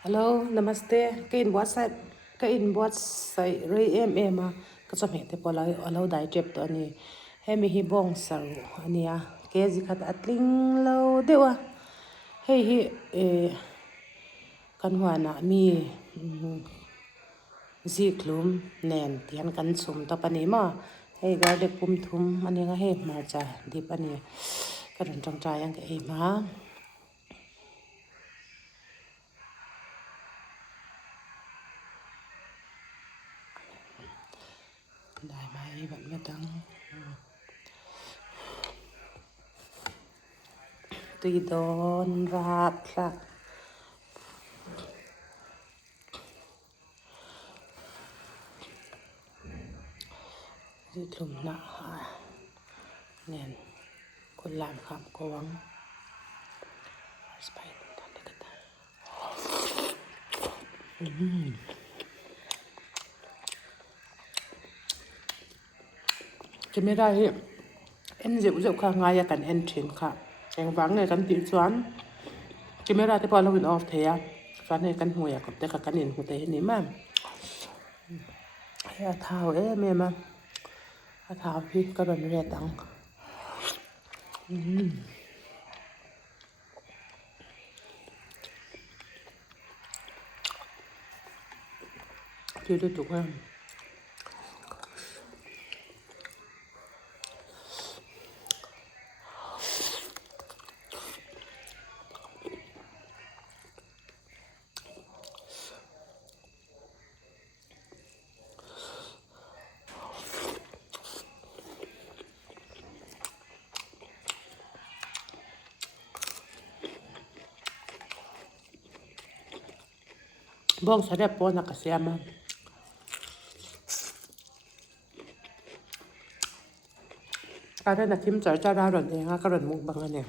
Hello, namaste. Kain WhatsApp, kain WhatsApp rei em ka cham he te pola alo dai chep to ani hemi hi bong saru ania ke ji khat atling lo dewa hei hi kan huana mi zi klum nen tian kan chum to pani ma hei gar de pum thum ani nga he ma cha di pani ka ron tang cha yang ke e ma dai mai ban ma tang tui don rak thak zi klum na nenคนลามคำกวางสไปน์ทันเดกตาจะไม่ได้เอ็นเจ็บเจ็บข้างง่ายกันเอ็นเทนค่ะแข่งฟังเนี่ยกันติดสวนจะไม่ได้ที่พอเราวินออฟเทียฟันเนี่ยกันหัวกับแต่กันเห็นหัวเตะนี่มั้งให้เท้าเมียมันเท้าพี่ก็โดนเรียตังที่ได้ถูกไหมบ้องสะเด็บปอนักเสียมันการได้นักทิมจ่ายเจ้าดาวหล่นเองก็หล่นมุกบางอันเนี่ย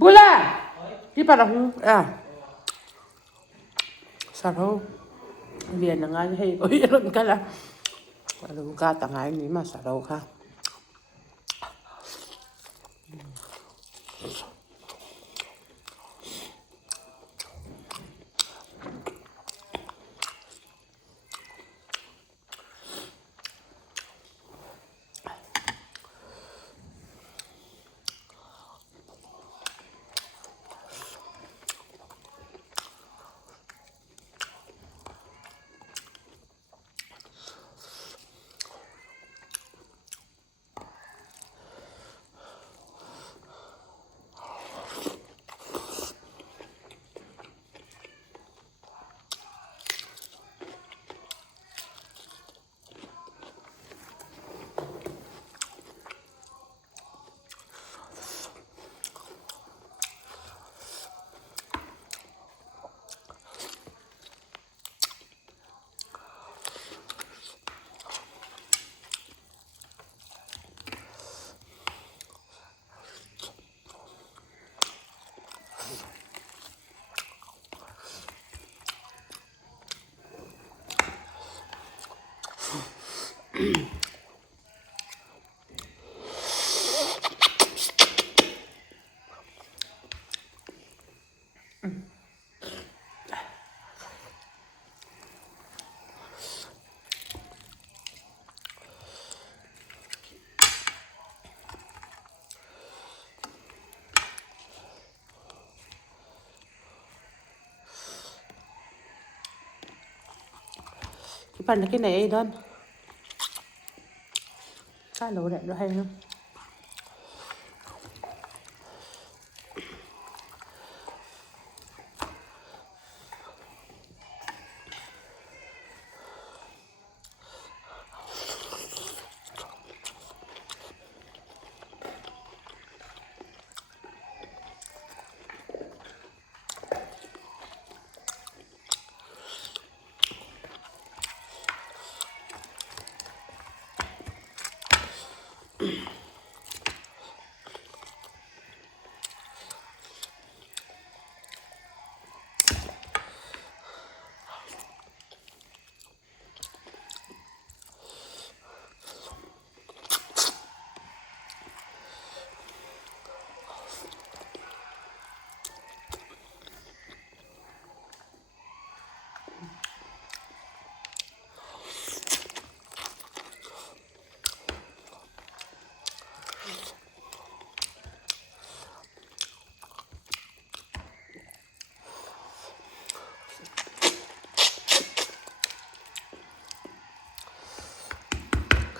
บุล่าที่ปะหลังสารเรียนยังไงให้โอ้ยรุ่นกันละลูกกาต่างไงนี่มาสารค่ะ Bạn là cái này đơn khá lâu đẹp nó hay lắm.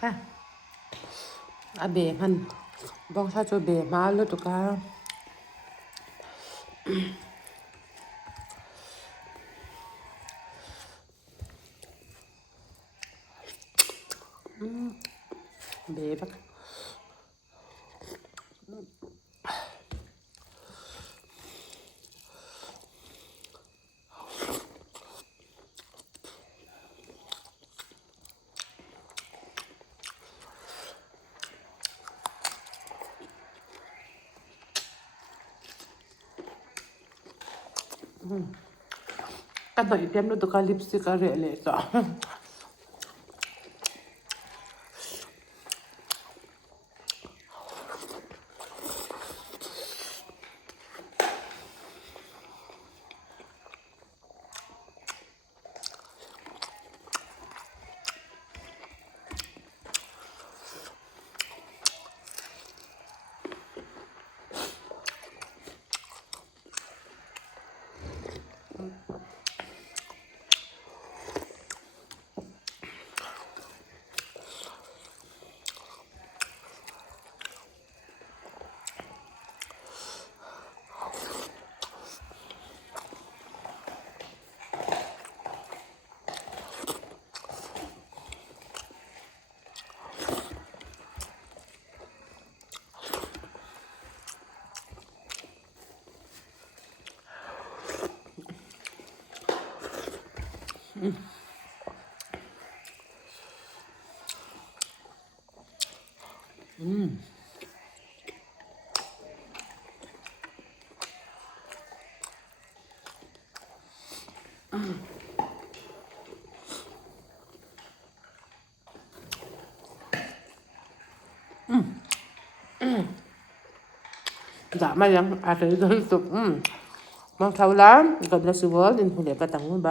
ค่ะอาเบะมันบ้องชาโจเบะมาเลยตุกาเบะปะกันต่ออีกเต็มเลยตุกาลิปสติกอะไรเลยจ้ะdạ màยังอาจจะรู้สึกมันเท่าล้ำกับเราสิวอลดินผู้เลี้ยงกระตังมือใบ